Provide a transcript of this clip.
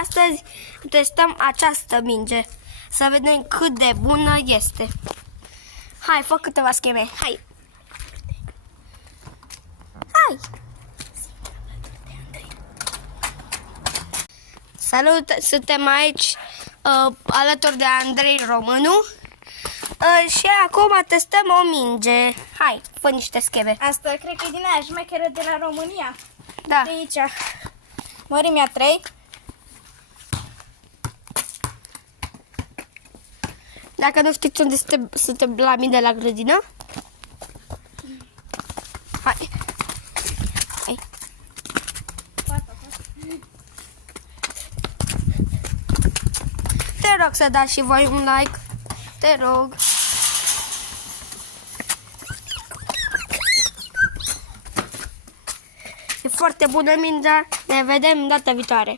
Astăzi testăm această minge. Să vedem cât de bună este. Hai, fă câteva scheme. Hai! Hai! Salut! Suntem aici alături de Andrei Românu. Și acum testăm o minge. Hai, fă niște scheme. Asta cred că e din aia șmecheră de la România. Da. De aici. Mărimea 3. Dacă nu știți unde suntem la mine la grădină. Hai. Hai. Te rog să dați și voi un like. Te rog. E foarte bună mingea. Ne vedem data viitoare.